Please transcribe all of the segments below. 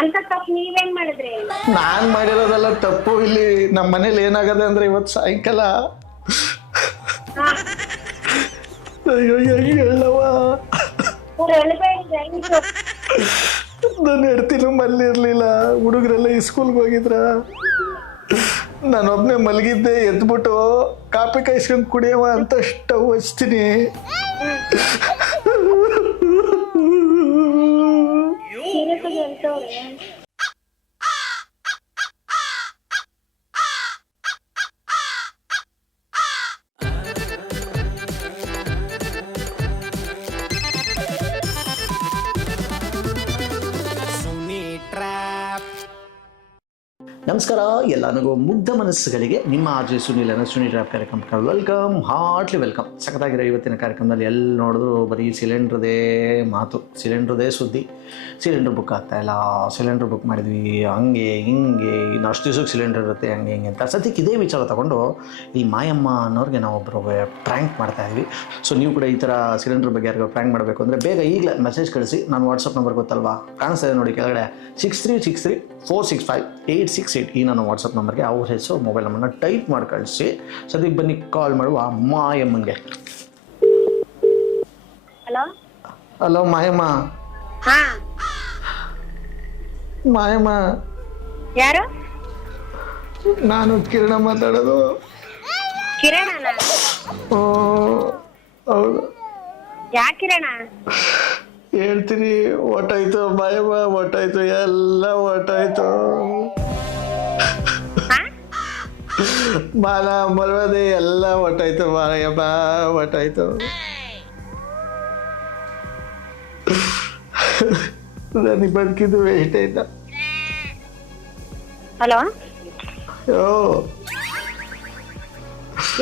ಅಂತ ತಪ್ಪು ನೀವೇನ್ ಮಾಡಿದ್ರಿ? ನಾನ್ ಮಾಡಿರೋದೆಲ್ಲ ತಪ್ಪು. ಇಲ್ಲಿ ನಮ್ಮ ಮನೇಲಿ ಏನಾಗದೆ ಅಂದ್ರೆ ಇವತ್ತು ಸಾಯಂಕಾಲ ಅಯ್ಯೋ ಹೆಂಗ್ ಹೇಳವ, ನನ್ನ ಹೆಡ್ತಿನೂ ಮಲ್ಲಿರ್ಲಿಲ್ಲ, ಹುಡುಗರೆಲ್ಲ ಸ್ಕೂಲ್ಗೆ ಹೋಗಿದ್ರ, ನಾನೊಬ್ನೇ ಮಲಗಿದ್ದೆ. ಎದ್ಬಿಟ್ಟು ಕಾಪಿ ಕಾಯಿಸ್ಕೊಂಡು ಕುಡಿಯವ ಅಂತ ಸ್ಟವ್ ಹಚ್ತೀನಿ. ನಮಸ್ಕಾರ ಎಲ್ಲರಿಗೂ ಮುಗ್ಧ ಮನಸ್ಸುಗಳಿಗೆ ನಿಮ್ಮ ಆರ್ಜೆ ಸುನಿಲ್ ಸುನಿ ಡ್ರಾಪ್ ಕಾರ್ಯಕ್ರಮಕ್ಕೆ ವೆಲ್ಕಮ್, ಹಾರ್ಟ್ಲಿ ವೆಲ್ಕಮ್. ಸಖತ್ತಾಗಿರೋ ಇವತ್ತಿನ ಕಾರ್ಯಕ್ರಮದಲ್ಲಿ ಎಲ್ಲಿ ನೋಡಿದ್ರು ಬರೀ ಸಿಲಿಂಡ್ರದೇ ಮಾತು, ಸಿಲಿಂಡ್ರದೇ ಸುದ್ದಿ. ಸಿಲಿಂಡ್ರ್ ಬುಕ್ ಆಗ್ತಾಯಿಲ್ಲ, ಸಿಲಿಂಡ್ರ್ ಬುಕ್ ಮಾಡಿದ್ವಿ, ಹಂಗೆ ಹಿಂಗೆ, ಇನ್ನು ಅಷ್ಟು ದಿವಸಕ್ಕೆ ಸಿಲಿಂಡರ್ ಇರುತ್ತೆ, ಹಂಗೆ ಹಿಂಗೆ ಅಂತ. ಸದ್ಯಕ್ಕೆ ಇದೇ ವಿಚಾರ ತಗೊಂಡು ಈ ಮಾಯಮ್ಮ ಅನ್ನೋರಿಗೆ ನಾವು ಒಬ್ಬರು ಪ್ರ್ಯಾಂಕ್ ಮಾಡ್ತಾಯಿದ್ವಿ. ಸೊ ನೀವು ಕೂಡ ಈ ಥರ ಸಿಲಿಂಡ್ರ್ ಬಗ್ಗೆ ಯಾರಿಗೂ ಪ್ರ್ಯಾಂಕ್ ಮಾಡಬೇಕು ಅಂದರೆ ಬೇಗ ಈಗಲೇ ಮೆಸೇಜ್ ಕಳಿಸಿ. ನಾನು ವಾಟ್ಸಪ್ ನಂಬರ್ ಗೊತ್ತಲ್ವಾ, ಕಾಣಿಸ್ತಾ ಇದೆ ನೋಡಿ ಕೆಳಗಡೆ, 6363465868 ಈ ನನ್ನ ವಾಟ್ಸಪ್ ನಂಬರ್ಗೆ ಅವ್ರ ಹೆಸರು ಮೊಬೈಲ್ ನಂಬರ್ನ ಟೈಪ್ ಮಾಡಿ ಕಳಿಸಿ. ಸದ್ಯಕ್ಕೆ ಬನ್ನಿ ಕಾಲ್ ಮಾಡುವ ಮಾಯಮ್ಮಂಗೆ. ಹಲೋ ಮಾಯಮ್ಮ. ಮಾಯಮ್ಮ ಯಾರು? ನಾನು ಕಿರಣ ಮಾತಾಡೋದು. ಕಿರಣನ? ಹೌದು. ಯಾ ಕಿರಣ? ಹೇಳ್ತೀನಿ, ಒಟ್ಟಾಯ್ತು ಮಾಯಮ್ಮ, ಒಟ್ಟಾಯ್ತು, ಎಲ್ಲ ಒಟ್ಟಾಯ್ತು. ಮಾನ ಮರವದೆ ಎಲ್ಲ ಒಟ್ಟಾಯ್ತು ಮಾಯಮ್ಮ, ಒಟ್ಟಾಯ್ತು. ನನಗೆ ಬದುಕಿದ್ದು ವೇಸ್ಟ್ ಆಯ್ತಾ? ಹಲೋ,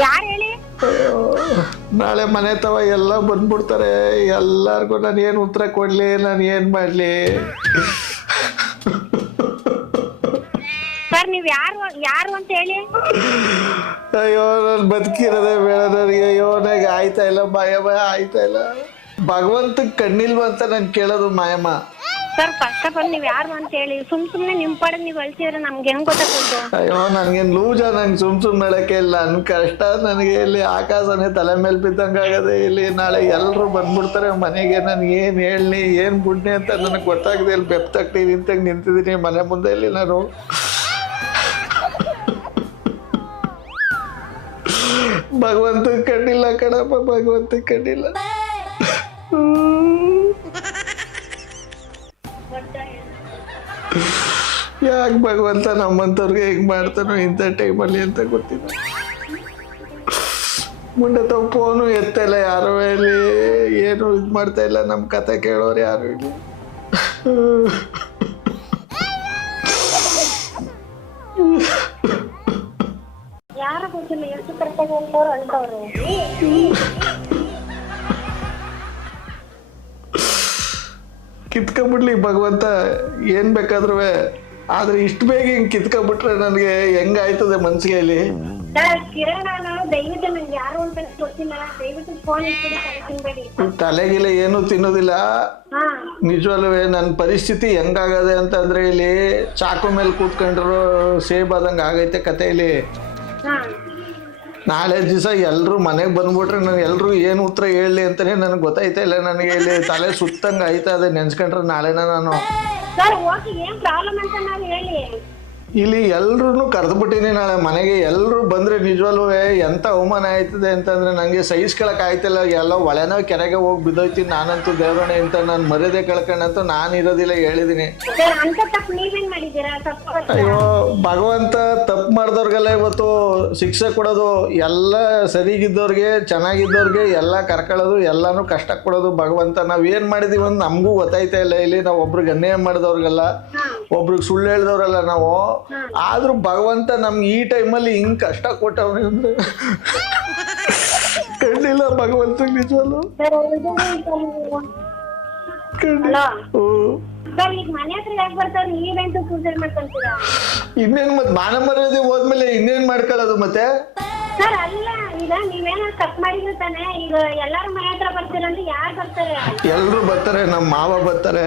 ಯಾರು ಹೇಳಿ? ನಾಳೆ ಮನೆ ತವ ಎಲ್ಲ ಬಂದ್ಬಿಡ್ತಾರೆ. ಎಲ್ಲಾರ್ಗು ನಾನು ಏನು ಉತ್ತರ ಕೊಡ್ಲಿ, ನಾನು ಏನ್ ಮಾಡ್ಲಿ? ಸರ್ ನೀವ್ ಯಾರು ಅಂತ ಹೇಳಿ? ಅಯ್ಯೋ ನಾನು ಬದುಕಿರೋದೇ ಬೇಡ ನನಗೆ. ಅಯ್ಯೋ ನನಗೆ ಆಯ್ತಾ ಇಲ್ಲ ಮಾಯಮ್ಮ, ಆಯ್ತಾ ಇಲ್ಲ. ಭಗವಂತ ಕಣ್ಣಿಲ್ವ ಅಂತ ನಾನು ಕೇಳೋದು Mayamma. Sir first of all ನೀವ್ ಯಾರು ಅಂತ ಹೇಳಿ. ಸುಮ್ನೆ ನಿಮ್ ಪಡೆ ನೀವ್ ಅಳ್ಸಿದ್ರೆ ನಮ್ಗೆ ಹೆಂಗ್ ಗೊತ್ತಾಗ್ತದೆ? ಅಯ್ಯೋ ನನ್ಗೇನ್ ಲೂಜ, ನಂಗೆ ಸುಮ್ ಹೇಳಕ್ಕೆ ಇಲ್ಲ. ನನ್ ಕಷ್ಟ ನನಗೆ ಇಲ್ಲಿ ಆಕಾಶನೇ ತಲೆ ಮೇಲೆ ಬಿದ್ದಂಗಾಗದೆ. ಇಲ್ಲಿ ನಾಳೆ ಎಲ್ರು ಬಂದ್ಬಿಡ್ತಾರೆ ಮನೆಗೆ. ನಾನು ಏನ್ ಹೇಳಿ ಏನ್ ಬಿಡ್ನಿ ಅಂತ ನನಗೆ ಗೊತ್ತಾಗದೆ. ಇಲ್ಲಿ ಬೆಪ್ತಾಗ್ತಿ ನಿಂತಾಗ ನಿಂತಿದ್ದೀನಿ ಮನೆ ಮುಂದೆ. ಇಲ್ಲಿ ನಾನು ಭಗವಂತ ಕಣ್ಣಿಲ್ಲ ಕಣಪ್ಪ, ಭಗವಂತ ಕಣ್ಣಿಲ್ಲ. ಯಾಕೆ ಭಗವಂತ ನಮ್ಮಂತವ್ರಿಗೆ ಹೇಗೆ ಮಾಡ್ತಾನೋ ಇಂಥ ಟೈಮಲ್ಲಿ ಅಂತ ಗೊತ್ತಿಲ್ಲ. ಮುಂದೆ ತಾವು ಫೋನು ಎತ್ತಲ್ಲ ಯಾರು ಇಲ್ಲಿ, ಏನು ಇದು ಮಾಡ್ತಾ ಇಲ್ಲ. ನಮ್ಮ ಕತೆ ಕೇಳೋರು ಯಾರು ಇಲ್ಲ. ಯಾರು ಗೊತ್ತಿಲ್ಲ, ಎಷ್ಟು ಕರೆಕ್ಟಾಗಿ ಹೇಳ್ತವ್ರು ಅಳ್ತವ್ರು. ಕಿತ್ಕೊಂಡ್ಬಿಡ್ಲಿ ಭಗವಂತ ಏನ್ ಬೇಕಾದ್ರೂ. ಆದ್ರೆ ಇಷ್ಟು ಬೇಗ ಹಿಂಗ್ ಕಿತ್ಕೊಂಡ್ಬಿಟ್ರೆ ನನಗೆ ಹೆಂಗಾಯ್ತದೆ ಮನ್ಸಿಗೆ. ಇಲ್ಲಿ ಕಿರಣ, ದಯವಿಟ್ಟು ನಂಗೆ ಯಾರು ಅಂತ ಗೊತ್ತಿಲ್ಲ, ದಯವಿಟ್ಟು ಫೋನ್ ತಿನ್ಬೇಡಿ. ತಲೆಗಿಲ್ಲ ಏನು ತಿನ್ನೋದಿಲ್ಲ. ನಿಜವಲ್ಲೂ ನನ್ನ ಪರಿಸ್ಥಿತಿ ಹೆಂಗಾಗದೆ ಅಂತಂದ್ರೆ ಇಲ್ಲಿ ಚಾಕು ಮೇಲೆ ಕೂತ್ಕೊಂಡ್ರು ಸೇಬ್ ಆದಂಗೆ ಆಗೈತೆ ಕತೆ. ಇಲ್ಲಿ ನಾಳೆ ದಿವಸ ಎಲ್ರು ಮನೆಗೆ ಬಂದ್ಬಿಟ್ರೆ ನಾನು ಎಲ್ರು ಏನು ಉತ್ತರ ಹೇಳಲಿ ಅಂತಾನೆ ನನಗೆ ಗೊತ್ತಾಯ್ತಾ ಇಲ್ಲ. ನನಗೆ ಇಲ್ಲಿ ತಲೆ ಸುತ್ತಂಗೆ ಆಯ್ತಾ ಅದೇ ನೆನ್ಸ್ಕೊಂಡ್ರೆ ನಾಳೆನ ನಾನು ಇಲ್ಲಿ ಎಲ್ರೂ ಕರೆದ್ಬಿಟ್ಟಿನಿ ನಾಳೆ ಮನೆಗೆ. ಎಲ್ಲರೂ ಬಂದರೆ ನಿಜವಲ್ಲೂ ಎಂಥ ಅವಮಾನ ಆಯ್ತದೆ ಅಂತಂದರೆ ನನಗೆ ಸಹಿಸ್ಕೊಳಕ್ಕೆ ಆಯ್ತಿಲ್ಲ. ಎಲ್ಲೋ ಒಳೆನೋ ಕೆರೆಗೆ ಹೋಗಿ ಬಿದ್ದೋಯ್ತೀನಿ ನಾನಂತೂ. ದೇವರಣೆ ಅಂತ ನಾನು ಮರ್ಯಾದೆ ಕಳ್ಕೊಂಡಂತೂ ನಾನು ಇರೋದಿಲ್ಲ, ಹೇಳಿದ್ದೀನಿ. ಅಯ್ಯೋ ಭಗವಂತ ತಪ್ಪು ಮಾಡಿದವ್ರಿಗೆಲ್ಲ ಇವತ್ತು ಶಿಕ್ಷೆ ಕೊಡೋದು, ಎಲ್ಲ ಸರಿಗಿದ್ದವ್ರಿಗೆ ಚೆನ್ನಾಗಿದ್ದವ್ರಿಗೆ ಎಲ್ಲ ಕರ್ಕೊಳ್ಳೋದು, ಎಲ್ಲನೂ ಕಷ್ಟ ಕೊಡೋದು ಭಗವಂತ. ನಾವೇನು ಮಾಡಿದೀವಿ ಅಂತ ನಮಗೂ ಗೊತ್ತಾಯ್ತಾ ಇಲ್ಲ. ಇಲ್ಲಿ ನಾವು ಒಬ್ರಿಗೆ ಅನ್ಯಾಯ ಮಾಡಿದವ್ರಿಗೆಲ್ಲ, ಒಬ್ರಿಗೆ ಸುಳ್ಳು ಹೇಳಿದವ್ರಲ್ಲ ನಾವು. ಆದ್ರೂ ಭಗವಂತ ನಮ್ಗೆ ಈ ಟೈಮಲ್ಲಿ ಹಿಂಗ್ ಕಷ್ಟ ಕೊಟ್ಟವ್ರೆ ಅಂದ್ರೆ ಕಣ್ಣಿಲ್ಲ ಭಗವಂತ ನಿಜವಲ್ಲ. ಇನ್ನೇನ್ ಮತ್ತೆ ಮಾನ ಮರ್ಯಾದೆ ಹೋದ್ಮೇಲೆ ಇನ್ನೇನ್ ಮಾಡ್ಕೊಳ್ಳೋದು ಮತ್ತೆ? ಸರ್ ಅಲ್ಲ, ಈಗ ನೀವೇನಾದ್ರು ತಪ್ಪು ಮಾಡಿದ್ರೆ ತಾನೆ, ಈಗ ಎಲ್ಲಾರ ಮನೆ ಹತ್ರ ಬರ್ತೀರಂದ್ರೆ ಯಾರು ಬರ್ತಾರೆ? ಎಲ್ರು ಬರ್ತಾರೆ, ನಮ್ಮ ಮಾವ ಬರ್ತಾರೆ.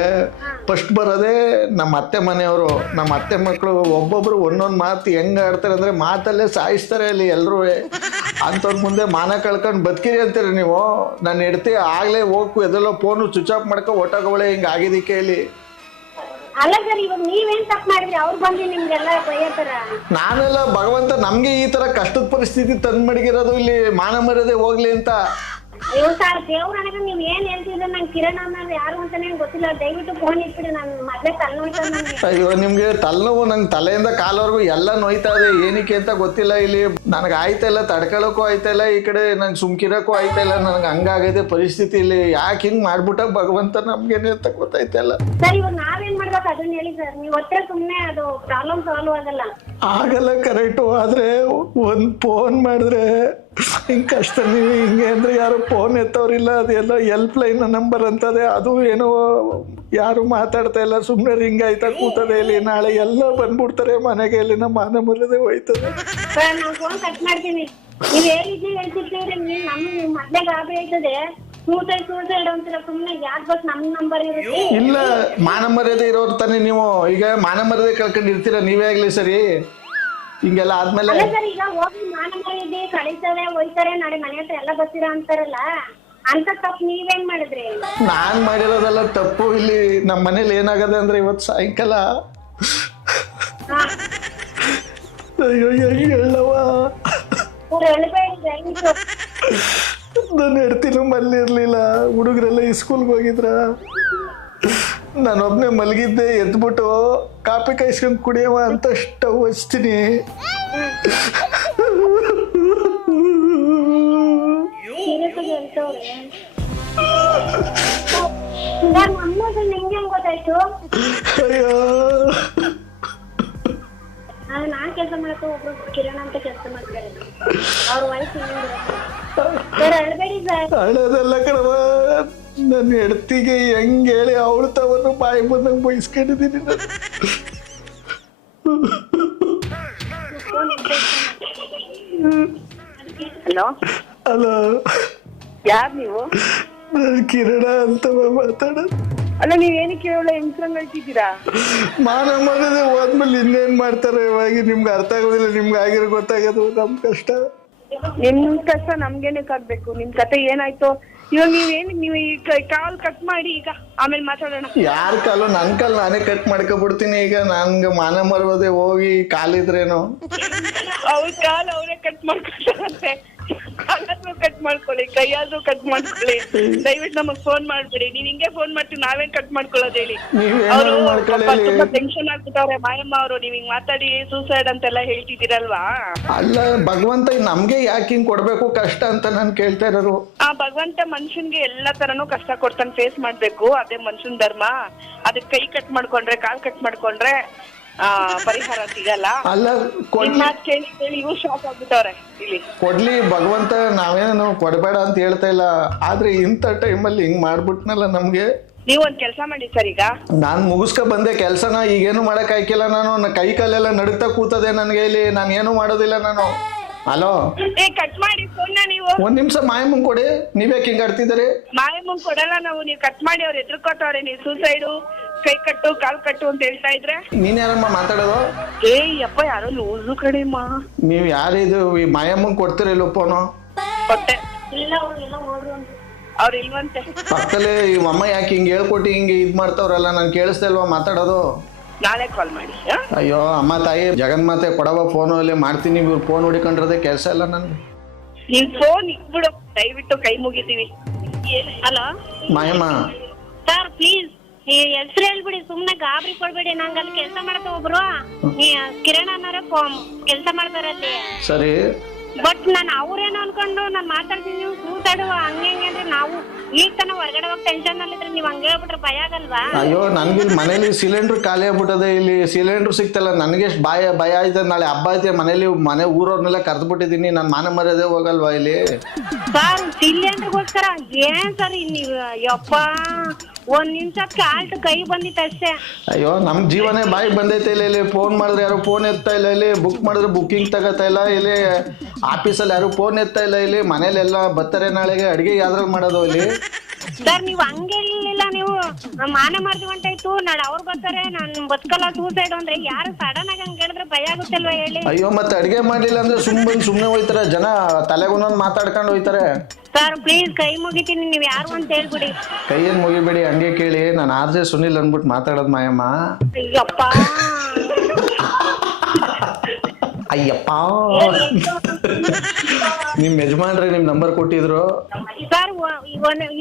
ಫಸ್ಟ್ ಬರೋದೇ ನಮ್ಮ ಅತ್ತೆ ಮನೆಯವರು. ನಮ್ಮ ಅತ್ತೆ ಮಕ್ಕಳು ಒಬ್ಬೊಬ್ರು ಒಂದೊಂದು ಮಾತು ಹೆಂಗ್ ಆಡ್ತಾರೆ ಅಂದ್ರೆ ಮಾತಲ್ಲೇ ಸಾಯಿಸ್ತಾರೆ ಅಲ್ಲಿ ಎಲ್ರು. ಅಂಥವ್ರ ಮುಂದೆ ಮಾನ ಕಳ್ಕೊಂಡು ಬದುಕಿರಿ ಅಂತೀರಿ ನೀವು. ನಾನು ಹೆಡ್ತಿ ಆಗ್ಲೇ ಹೋಗ್ಕು ಎದೆಲ್ಲೋ ಫೋನು ಸ್ವಿಚ್ ಆಫ್ ಮಾಡ್ಕೊ ಒಟ್ಟಾಗೋಳೆ ಹಿಂಗೆ ಆಗಿದ್ದಕ್ಕೆ ಇಲ್ಲಿ. ಅಲ್ಲ ಸರ್, ಇವಾಗ ನೀವೇನ್ ತಪ್ಪು ಮಾಡಿದ್ರಿ? ಅವ್ರು ಬಂದು ನಿಮ್ಗೆಲ್ಲ ಬೈಯತ್ತಾರ? ನಾನೆಲ್ಲ ಭಗವಂತ ನಮ್ಗೆ ಈ ತರ ಕಷ್ಟದ ಪರಿಸ್ಥಿತಿ ತಂದ್ ಮಡಗಿರೋದು ಇಲ್ಲಿ ಮಾನ ಮರ್ಯಾದೆ ಹೋಗ್ಲಿ ಅಂತ. ಅಯ್ಯೋ ಸರ್, ದೇವ್ರ ನನಗೆ ನೀವ್ ಏನ್ ಹೇಳ್ತಿದ್ರೆ ನಂಗೆ ಕಿರಣ್ ಅನ್ನೋದು ಯಾರು ಅಂತಾನೆ ಗೊತ್ತಿಲ್ಲ. ದಯವಿಟ್ಟು ಫೋನ್ ಇಟ್ಬಿಡಿ, ನಾನು ಮೊದ್ಲೇ ತಲೆನೋಯ್ತಾ ನನಗೆ. ಅಯ್ಯೋ ನಿಮ್ಗೆ ತಲೆನೋವು, ನಂಗೆ ತಲೆಯಿಂದ ಕಾಲವರೆಗೂ ಎಲ್ಲ ನೋಯ್ತಾ ಇದೆ. ಏನಕ್ಕೆ ಅಂತ ಗೊತ್ತಿಲ್ಲ. ಇಲ್ಲಿ ನನಗೆ ಆಯ್ತಾ ಇಲ್ಲ, ತಡ್ಕೊಳಕ್ಕೂ ಆಯ್ತಾ ಇಲ್ಲ, ಈ ಕಡೆ ನಂಗೆ ಸುಮ್ಕಿರಕ್ಕೂ ಆಯ್ತಾ ಇಲ್ಲ. ನನಗೆ ಹಂಗಾಗೈತೆ ಪರಿಸ್ಥಿತಿ ಇಲ್ಲಿ. ಯಾಕೆ ಹಿಂಗ್ ಮಾಡ್ಬಿಟ್ಟ ಭಗವಂತ ನಮ್ಗೇನೆ ಅಂತ ಗೊತ್ತಾಯ್ತಾ ಇಲ್ಲ. ಸರ್ ಇವಾಗ ನಾವೇನ್ ಮಾಡ್ಬೇಕು ಅದನ್ನ ಹೇಳಿ ಸರ್. ನೀವು ಒತ್ತರೆ ಸುಮ್ನೆ ಅದು ಪ್ರಾಬ್ಲಮ್ ಸಾಲ್ವ್ ಆಗಲ್ಲ. ಆಗಲ್ಲ ಕರೆಕ್ಟು. ಆದ್ರೆ ಒಂದ್ ಫೋನ್ ಮಾಡಿದ್ರೆ ಹಿಂಗ್ ಕಷ್ಟ. ನೀವು ಹಿಂಗೆ ಅಂದ್ರೆ ಯಾರು ಫೋನ್ ಎತ್ತವ್ರಿಲ್ಲ. ಅದೆಲ್ಲ ಹೆಲ್ಪ್ ಲೈನ್ ನಂಬರ್ ಅಂತದೆ, ಅದು ಏನೋ ಯಾರು ಮಾತಾಡ್ತಾ ಇಲ್ಲ. ಸುಮ್ಮನೆ ರಿಂಗ್ ಆಯ್ತಾ ಕೂತದೆ ಇಲ್ಲಿ. ನಾಳೆ ಎಲ್ಲ ಬಂದ್ಬಿಡ್ತಾರೆ ಮನೆಗೆ. ಇಲ್ಲಿ ನಮ್ಮ ಮಾನ ಮರ್ಯಾದೆ ಹೋಯ್ತದೆ. ಸರ್ ನಾವು ಫೋನ್ ಕಟ್ ಮಾಡ್ತೀನಿ. ನೀವ್ ಹೇಳಿದ್ದೆ ಹೇಳ್ತಿರ್ತೀವ್ರಿ, ನಮ್ಗೆ ಮೊದ್ಲೇ ಗಾಬರಿ ಆಯ್ತದೆ. ಸೂಸೈಡ್ ಅಂತೀರ, ಸುಮ್ನೆ ಯಾಕೆ ಬಸ್ ನಮ್ ನಂಬರ್ ಇರುತ್ತೆ? ಇಲ್ಲ, ಮಾನ ಮರ್ಯಾದೆ ಇರೋರು ತಾನೆ ನೀವು. ಈಗ ಮಾನ ಮರ್ಯಾದೆ ಕಳ್ಕೊಂಡಿರ್ತೀರ ನೀವೇ ಆಗ್ಲಿ ಸರಿ. ಹಿಂಗೆಲ್ಲ ಆದ್ಮೇಲೆ ಅಲ್ಲ ಸರ್, ಈಗ ಹೋಗಿ ಮಾನ ಮರ್ಯಾದೆ ಕಳೀತಾರೆ, ಹೋಯ್ತಾರೆ, ನಾಳೆ ಮನೆ ಹತ್ರ ಎಲ್ಲ ಬರ್ತೀರಾ ಅಂತಾರಲ್ಲ, ಅಂತ ತಪ್ಪು ನೀವೇನ್ ಮಾಡಿದ್ರಿ? ನಾನ್ ಮಾಡಿರೋದೆಲ್ಲ ತಪ್ಪು. ಇಲ್ಲಿ ನಮ್ಮ ಮನೇಲಿ ಏನಾಗದೆ ಅಂದ್ರೆ ಇವತ್ತು ಸಾಯಂಕಾಲ ಅಯ್ಯೋ ಹೇಳವ, ಹೇಳ್ಬೇಡಿ ದಯವಿಟ್ಟು. ನಾನು ಹೆಡ್ತಿನೂ ಮಲ್ಲಿರ್ಲಿಲ್ಲ. ಹುಡುಗರೆಲ್ಲ ಈ ಸ್ಕೂಲ್ಗೆ ಹೋಗಿದ್ರ. ನಾನೊಬ್ನೇ ಮಲಗಿದ್ದೆ. ಎದ್ಬಿಟ್ಟು ಕಾಪಿ ಕಾಯಿಸ್ಕೊಂಡು ಕುಡಿಯವ ಅಂತ ಸ್ಟವ್ ಹಚ್ತೀನಿ. ನಿಂಗೆ ಹೆಂಗ್ ಗೊತ್ತಾಯ್ತು? ಅಯ್ಯೋ ನಾನ್ ಕೆಲಸ ಮಾಡಕ್ಕೆ ಒಬ್ರು ಕಿರಣ್ ಅಂತ ಕೆಲಸ ಮಾಡ್ತಾರೆ. ಅವ್ರ ವಯಸ್ಸು ಸರ್ ಅಳ್ಬೇಡಿ ಸರ್. ಅಳೋದೆಲ್ಲ ಕಣವ, ನನ್ನ ಹೆಡ್ತಿಗೆ ಹೆಂಗ್ ಹೇಳಿ ಅವಳು ತವನ್ನು ಬಾಯಿ ಬಂದಂಗೆ ಬಯಸ್ಕೊಂಡಿದ್ದೀನಿ ನಾನು. ಹಲೋ ಹಲೋ, ಯಾರು ನೀವು? ನಾನು ಕಿರಣ ಅಂತವ ಮಾತಾಡೋದು. ಅಲ್ಲ ನೀವೇನಕ್ಕೆ ಕೇಳಲ್ಲ ಹೆಂಗ್ಸ್ರಂಗ್ ಹೇಳ್ತಿದ್ದೀರಾ? ಮಾನ ಮರ್ಯಾದೆ ಹೋದ್ಮೇಲೆ ಇನ್ನೇನ್ ಮಾಡ್ತಾರೆ? ಇವಾಗ ನಿಮ್ಗೆ ಅರ್ಥ ಆಗೋದಿಲ್ಲ. ನಿಮ್ಗೆ ಆಗಿರೋ ಗೊತ್ತಾಗೋದು ನಮ್ ಕಷ್ಟ. ನಿಮ್ ಕಷ್ಟ ನಮ್ಗೇನಕ್ಕಾಗ್ಬೇಕು? ನಿಮ್ ಕತೆ ಏನಾಯ್ತು? ಇವಾಗ ನೀವು ಈ ಕಾಲ್ ಕಟ್ ಮಾಡಿ ಈಗ ಆಮೇಲೆ ಮಾತಾಡೋಣ. ಯಾರ ಕಾಲು? ನನ್ ಕಾಲು ನಾನೇ ಕಟ್ ಮಾಡ್ಕೊಬಿಡ್ತೀನಿ. ಈಗ ನನ್ಗೆ ಮಾನ ಮರ್ಯಾದೆ ಹೋಗಿ ಕಾಲಿದ್ರೇನು? ಅವ್ರ ಕಾಲ್ ಅವರೇ ಕಟ್ ಮಾಡ್ಕೊಳ್ತಾರಂತೆ. ಕಾಲಾದ್ರೂ ಕಟ್ ಮಾಡ್ಕೊಳ್ಳಿ, ಕೈಯಾದ್ರೂ ಕಟ್ ಮಾಡ್ಕೊಳ್ಳಿ. ದಯವಿಟ್ಟು ನಮಗ್ ಫೋನ್ ಮಾಡ್ಬಿಡಿ. ನೀವ್ ಹಿಂಗೆ ಫೋನ್ ಮಾಡ್ತೀವಿ, ನಾವೇನ್ ಕಟ್ ಮಾಡ್ಕೊಳ್ಳೋದು ಹೇಳಿ? ಅವರು ತುಂಬಾ ಟೆನ್ಷನ್ ಆಗ್ಬಿಟ್ಟವ್ರೆ ಮಾಯಮ್ಮ ಅವರು. ನೀವ್ ಹಿಂಗ್ ಮಾತಾಡಿ ಸೂಸೈಡ್ ಅಂತೆಲ್ಲ ಹೇಳ್ತಿದ್ದೀರಲ್ವಾ? ಅಲ್ಲ ಭಗವಂತ ನಮ್ಗೆ ಯಾಕೆ ಹಿಂಗ್ ಕೊಡ್ಬೇಕು ಕಷ್ಟ ಅಂತ ನಾನು ಕೇಳ್ತಾ ಇರೋರು. ಆ ಭಗವಂತ ಮನುಷ್ಯನ್ಗೆ ಎಲ್ಲಾ ತರನು ಕಷ್ಟ ಕೊಡ್ತಾನೆ, ಫೇಸ್ ಮಾಡ್ಬೇಕು. ಅದೇ ಮನುಷ್ಯನ್ ಧರ್ಮ. ಅದಕ್ಕೆ ಕೈ ಕಟ್ ಮಾಡ್ಕೊಂಡ್ರೆ, ಕಾಲ್ ಕಟ್ ಮಾಡ್ಕೊಂಡ್ರೆ ಪರಿಹಾರ ಸಿಗಲ್ಲ. ಅಲ್ಲ ಕೇಳಿ ಇವು ಶಾಕ್ ಆಗ್ಬಿಟ್ಟವ್ರೆ ಇಲ್ಲಿ. ಕೊಡ್ಲಿ ಭಗವಂತ, ನಾವೇನು ಕೊಡಬೇಡ ಅಂತ ಹೇಳ್ತಾ ಇಲ್ಲ. ಆದ್ರೆ ಇಂಥ ಟೈಮಲ್ಲಿ ಹಿಂಗ್ ಮಾಡ್ಬಿಟ್ನಲ್ಲ ನಮ್ಗೆ. ನೀವ್ ಒಂದ್ ಕೆಲ್ಸ ಮಾಡಿ ಸರ್. ಈಗ ನಾನ್ ಮುಗಿಸ್ಕೊ ಬಂದೆ ಕೆಲ್ಸನ. ಈಗೇನು ಮಾಡಕ್ ಆಯ್ಕಿಲ್ಲ. ನಾನು ಕೈ ಕಾಲೆಲ್ಲ ನಡುತ್ತಾ ಕೂತದೆ ನನ್ಗೆ ಇಲ್ಲಿ. ನಾನು ಏನು ಮಾಡೋದಿಲ್ಲ ನಾನು. ಹಲೋ, ಕಟ್ ಮಾಡಿ ಫೋನ್ ನೀವು. ಒಂದ್ ನಿಮಿಷ ಮಾಯಮ್ಮಂಗ್ ಕೊಡಿ. ನೀವ್ಯಾಕೆ ಹಿಂಗ್ ಆಡ್ತಿದ್ದೀರಿ? ಮಾಯಮ್ಮಂಗ್ ಕೊಡಲ್ಲ ನಾವು. ನೀವ್ ಕಟ್ ಮಾಡಿ ಅವ್ರು ಎದ್ರುಕೋತವ್ರೆ. ನೀವ್ ಸೂಸೈಡು, ಕೈ ಕಟ್ಟು, ಕಾಲ್ ಕಟ್ಟು ಅಂತ ಹೇಳ್ತಾ ಇದ್ರೆ. ನೀನ್ ಯಾರಮ್ಮ ಮಾತಾಡೋದು? ಯಪ್ಪ ಯಾರೋ ಲೂಸು ಕಡೆಮ್ಮ. ನೀವ್ ಯಾರಿದು? ಈ ಮಾಯಮ್ಮಂಗ್ ಕೊಡ್ತೀರಿಲ್ಲ ಫೋನು? ಕೊಟ್ಟೆ. ಇಲ್ಲ ಅವ್ರಿಗೆಲ್ಲ ಹೋದ್ರು ಅಂತ. ಅವ್ರು ಇಲ್ವಂತೆ. ಪಕ್ಕದಲ್ಲಿ ಈ ಅಮ್ಮ ಯಾಕೆ ಹಿಂಗ್ ಹೇಳ್ಕೊಟ್ಟು ಹಿಂಗೆ ಇದ್ ಮಾಡ್ತಾವ್ರಲ್ಲ, ನಾನು ಕೇಳಿಸ್ತಾ ಇಲ್ವಾ ಮಾತಾಡೋದು? ನಾಳೆ ಕಾಲ್ ಮಾಡಿ. ಅಯ್ಯೋ ಅಮ್ಮ ತಾಯಿ ಜಗನ್ಮಾತೆ ಕೊಡವ ಫೋನು. ಅಲ್ಲಿ ಮಾಡ್ತೀನಿ. ಇವ್ರು ಫೋನ್ ಹುಡಿಕೊಂಡ್ರದೆ ಕೆಲಸ ಇಲ್ಲ ನನ್ಗೆ. ನೀನ್ ಫೋನ್ ಇಟ್ಬಿಡು ದಯವಿಟ್ಟು, ಕೈ ಮುಗಿತೀವಿ. ಹಲೋ ಮಾಯಮ್ಮ. ಸರ್ ಪ್ಲೀಸ್ ಹೆಸರು ಹೇಳ್ಬಿಡಿ, ಸುಮ್ನೆ ಗಾಬರಿ ಕೊಡ್ಬೇಡಿ. ನಂಗೆ ಅಲ್ಲಿ ಕೆಲಸ ಮಾಡಕ್ಕೆ ಒಬ್ರು ಕಿರಣ್ ಅನ್ನೋರ ಕೆಲಸ ಮಾಡ್ತಾರ ಅಲ್ಲಿ. ಸರಿ, ಬಟ್ ನಾನು ಅವ್ರೇನು ಅನ್ಕೊಂಡು ನಾನು ಮಾತಾಡ್ತೀನಿ, ನೀವು ಸೂತಾಡು ಹಂಗೆ ಹಿಂಗೆ ಅಂದ್ರೆ ನಾವು ಈಗ ತನ ಹೊರಗಡೆ ಹೋಗಿ ಟೆನ್ಷನ್ ಅಲ್ಲಿದ್ರೆ ನೀವು ಹಂಗೆ ಹೇಳ್ಬಿಟ್ರೆ ಭಯ ಆಗಲ್ವಾ? ಅಯ್ಯೋ ನನ್ಗೆ ಮನೇಲಿ ಸಿಲಿಂಡರ್ ಖಾಲಿ ಆಗ್ಬಿಟ್ಟದೆ. ಇಲ್ಲಿ ಸಿಲಿಂಡರ್ ಸಿಕ್ತಲ್ಲ, ನನಗೆ ಎಷ್ಟು ಭಯ ಆಯ್ತದೆ. ನಾಳೆ ಹಬ್ಬ ಐತೆ ಮನೇಲಿ. ಮನೆ ಊರವ್ರನ್ನೆಲ್ಲ ಕರೆದ್ಬಿಟ್ಟಿದ್ದೀನಿ. ನನ್ನ ಮಾನ ಮರ್ಯಾದೆ ಹೋಗಲ್ವಾ ಇಲ್ಲಿ? ಸರ್ ಸಿಲಿಂಡರ್ಗೋಸ್ಕರ ಏನ್ ಸರ್ ನೀವು? ಯಪ್ಪ ಒಂದ್ ನಿಮಿಷಕ್ಕೆ ಆಲ್ಟ್ ಕೈ ಬಂದಿತ್ತು ಅಷ್ಟೇ. ಅಯ್ಯೋ ನಮ್ ಜೀವನೇ ಬಾಯಿಗೆ ಬಂದೈತೆ ಇಲ್ಲಿ ಫೋನ್ ಮಾಡಿದ್ರೆ ಯಾರು ಫೋನ್ ಎತ್ತಾ ಇಲ್ಲ, ಇಲ್ಲಿ ಬುಕ್ ಮಾಡಿದ್ರೆ ಬುಕ್ಕಿಂಗ್ ತಗೋತಾ ಇಲ್ಲ, ಇಲ್ಲಿ ಆಫೀಸಲ್ಲಿ ಯಾರು ಫೋನ್ ಎತ್ತಾ ಇಲ್ಲ, ಇಲ್ಲಿ ಮನೇಲೆಲ್ಲ ಬರ್ತಾರೆ ನಾಳೆಗೆ ಅಡಿಗೆ ಯಾವ್ದ್ರಲ್ಲಿ ಮಾಡೋದು ಇಲ್ಲಿ. ಸರ್ ನೀವು ಹಂಗೆ ಹೇಳಿಲ್ಲ, ನೀವು ಮಾನ ಮಾಡ್ತೀವಿ ಅಂತ ಇತ್ತು, ನಾಳೆ ಅವ್ರು ಬರ್ತಾರೆ ನಾನು ಬದುಕಲ್ಲ ಸೂಸೈಡ್ ಅಂದ್ರೆ ಯಾರು ಸಡನ್ ಆಗಿ ಹಂಗೆ ಹೇಳಿದ್ರೆ ಭಯ ಆಗುತ್ತಲ್ವಾ ಹೇಳಿ. ಅಯ್ಯೋ ಮತ್ತೆ ಅಡಿಗೆ ಮಾಡ್ಲಿಲ್ಲ ಅಂದ್ರೆ ಸುಮ್ಮನೆ ಹೋಯ್ತಾರೆ ಜನ, ತಲೆಗೊಂದೊಂದು ಮಾತಾಡ್ಕೊಂಡು ಹೋಯ್ತಾರೆ. ಸರ್ ಪ್ಲೀಸ್ ಕೈ ಮುಗಿತೀನಿ, ನೀವು ಯಾರು ಅಂತ ಹೇಳ್ಬಿಡಿ. ಕೈಯೇನು ಮುಗಿಬೇಡಿ, ಹಂಗೆ ಕೇಳಿ ನಾನು ಆರ್.ಜೆ. ಸುನಿಲ್ ಅಂದ್ಬಿಟ್ಟು ಮಾತಾಡೋದು ಮಾಯಮ್ಮ. ಅಯ್ಯಪ್ಪ ಅಯ್ಯಪ್ಪ ನಿಮ್ ಯಜಮಾನ್ರೆ ನಿಮ್ ನಂಬರ್ ಕೊಟ್ಟಿದ್ರು. ಸರ್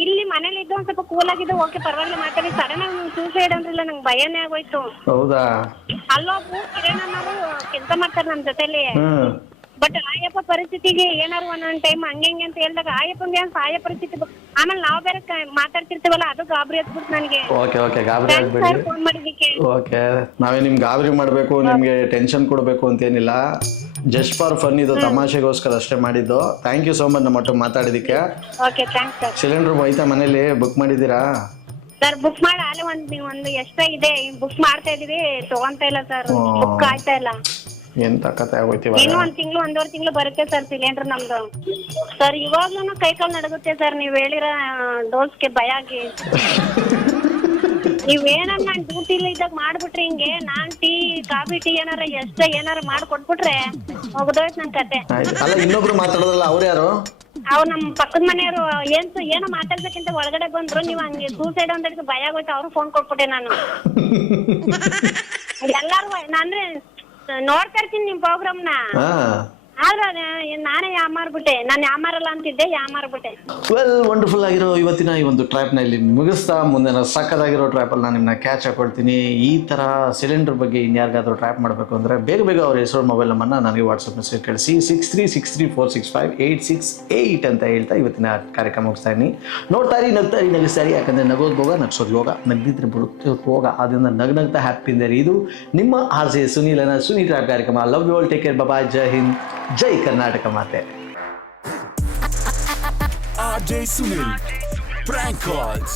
ಇಲ್ಲಿ ಮನೇಲಿ ಇದ್ದು ಒಂದ್ ಸ್ವಲ್ಪ ಕೂಲ್ ಆಗಿದ್ದು, ಓಕೆ ಪರವಾಗಿಲ್ಲ ಮಾತಾಡಿ. ಸಡನ್ ಆಗಿ ನೀವು ಸೂಸೈಡ್ ಅಂದ್ರಲ್ಲ, ನಂಗೆ ಭಯನೇ ಆಗೋಯ್ತು. ಹೌದಾ? ಅಲ್ಲೊಬ್ಬ ಕಿರಣ್ ಅನ್ನೋರು ಕೆಲಸ ಮಾಡ್ತಾರೆ ನಮ್ ಜೊತೆಲಿ. ಬಟ್ ಆಯಪ್ಪ ಪರಿಸ್ಥಿತಿಗೆ ಏನಾರು ಒಂದೊಂದ್ ಟೈಮ್ ಹಂಗೆ ಅಂತ ಹೇಳಿದಾಗ ಆಯಪ್ಪಂಗೆ ಸಹಾಯ ಪರಿಸ್ಥಿತಿ, ಆಮೇಲೆ ನಾವ್ ಬೇರೆ ಮಾತಾಡ್ತಿರ್ತೀವಲ್ಲ, ಅದು ಗಾಬರಿ ಹತ್ಬಿಟ್ಟು ನನಗೆ. ಓಕೆ ಗಾಬರಿ ಆಗ್ಬೇಡಿ. ಫೋನ್ ಮಾಡಿದ್ದಕ್ಕೆ ಓಕೆ, ನಾವೇ ನಿಮ್ಗೆ ಗಾಬರಿ ಮಾಡಬೇಕು, ನಿಮ್ಗೆ ಟೆನ್ಷನ್ ಕೊಡಬೇಕು ಅಂತೇನಿಲ್ಲ, ಜಸ್ಟ್ ಫಾರ್ ಫನ್, ಇದು ತಮಾಷೆಗೋಸ್ಕರ ಅಷ್ಟೇ ಮಾಡಿದ್ದು. ಥ್ಯಾಂಕ್ ಯು ಸೋ ಮಚ್ ನಮ್ಮ ಒಟ್ಟು ಮಾತಾಡಿದಕ್ಕೆ. Okay thanks sir. ಸಿಲಿಂಡರ್ ಐತಾ ಮನೇಲಿ? ಬುಕ್ ಮಾಡಿದ್ದೀರಾ? ಸರ್ ಬುಕ್ ಮಾಡಿ ಆಲೆ ಒಂದು ಎಕ್ಸ್ಟ್ರಾ ಇದೆ, ಬುಕ್ ಮಾಡ್ತಾ ಇದೀವಿ, ತಗೊಂತ ಇಲ್ಲ ಸರ್, ಬುಕ್ ಆಯ್ತಾ ಇಲ್ಲ. ಎಂತ ಕತೆ ಆಗೋಯ್ತಿವ? ಇನ್ನು ಒಂದೂವರೆ ತಿಂಗಳು ಬರುತ್ತೆ ಸರ್ ಸಿಲಿಂಡರ್ ನಮ್ದು. ಸರ್ ಇವಾಗ್ಲೂ ಕೈ ಕಾಲು ನಡುಗುತ್ತೆ ಸರ್, ನೀವ್ ಹೇಳಿರೋ ಡೋಸ್ಗೆ ಭಯ ಆಗಿ. ನೀವೇನಾರ ನಾನ್ ಡ್ಯೂಟಿಲಿ ಇದ್ದಾಗ ಮಾಡ್ಬಿಟ್ರಿ ಹಿಂಗೆ, ನಾನ್ ಕಾಫಿ ಟೀ ಏನಾರ ಮಾಡ್ಕೊಟ್ಬಿಟ್ರೆ ಹೋಗದೋಯ್ತು ನನ್ ಕತೆ. ಅಲ್ಲ ಇನ್ನೊಬ್ರು ಮಾತಾಡೋದಲ್ಲ, ಅವ್ರು ಯಾರು? ಅವ್ರು ನಮ್ ಪಕ್ಕದ ಮನೆಯವರು ಏನೋ ಮಾತಾಡ್ಬೇಕಂತ ಒಳಗಡೆ ಬಂದ್ರು, ನೀವ್ ಹಂಗೆ ಸೂಸೈಡ್ ಅಂತ ಹೇಳಿದ್ರೆ ಭಯ ಆಗೋಯ್ತು, ಅವ್ರು ಫೋನ್ ಕೊಟ್ಬಿಟ್ಟೆ ನಾನು. ಎಲ್ಲಾರು ಅಂದ್ರೆ ನೋಡ್ತಾ ಇರ್ತೀನಿ ನಿಮ್ ಪ್ರೋಗ್ರಾಮ್ನ, ಆದ್ರೆ ನಾನೇ ಯಾಮಾರ್ಬಿಟ್ಟೆ. ನಾನು ಯಾಮಾರಲ್ಲ ಅಂತಿದ್ದೆ, ಯಾಮಾರ್ಬಿಟ್ಟೆ. ವೆಲ್ ವಂಡರ್ಫುಲ್ ಆಗಿರೋ ಇವತ್ತಿನ ಈ ಒಂದು ಟ್ರ್ಯಾಪ್ನ ಇಲ್ಲಿ ಮುಗಿಸ್ತಾ, ಮುಂದೆ ಸಕ್ಕದಾಗಿರೋ ಟ್ರ್ಯಾಪಲ್ಲಿ ನಾನು ನಿಮ್ಮನ್ನ ಕ್ಯಾಚ್ ಹಾಕೊಳ್ತೀನಿ. ಈ ಥರ ಸಿಲಿಂಡರ್ ಬಗ್ಗೆ ಇನ್ಯಾರಿಗಾದ್ರೂ ಟ್ರ್ಯಾಪ್ ಮಾಡಬೇಕು ಅಂದರೆ ಬೇಗ ಅವ್ರ ಹೆಸರು ಮೊಬೈಲ್ ನಂಬರ್ನ ನನಗೆ ವಾಟ್ಸಪ್ ಮೆಸೇಜ್ ಕಳಿಸಿ 63634658 ಅಂತ ಹೇಳ್ತಾ ಇವತ್ತಿನ ಕಾರ್ಯಕ್ರಮ ಮುಗಿಸ್ತಾ ಇದ್ದೀನಿ. ನೋಡ್ತಾ ಇರಿ, ನಗ್ತಾ ಇರಿ, ನಗಿಸ್ತಾ ಇರಿ, ಯಾಕಂದರೆ ನಗೋದು ಭೋಗ, ನಗ್ಸೋದು ಯೋಗ, ನಗ್ದಿದ್ರೆ ಬರುತ್ತೆ ರೋಗ, ಅದರಿಂದ ನಗ್ನಗ್ತಾ ಹ್ಯಾಪಿಯಿಂದ ಇದು ನಿಮ್ಮ ಆರ್.ಜೆ. ಸುನೀಲನ ಸುನಿ ಟ್ರ್ಯಾಪ್ ಕಾರ್ಯಕ್ರಮ. Love you all, take care, bye, Jai Hind, Jai Karnataka ಮಾತೆ. R.J. Sunil, prank calls.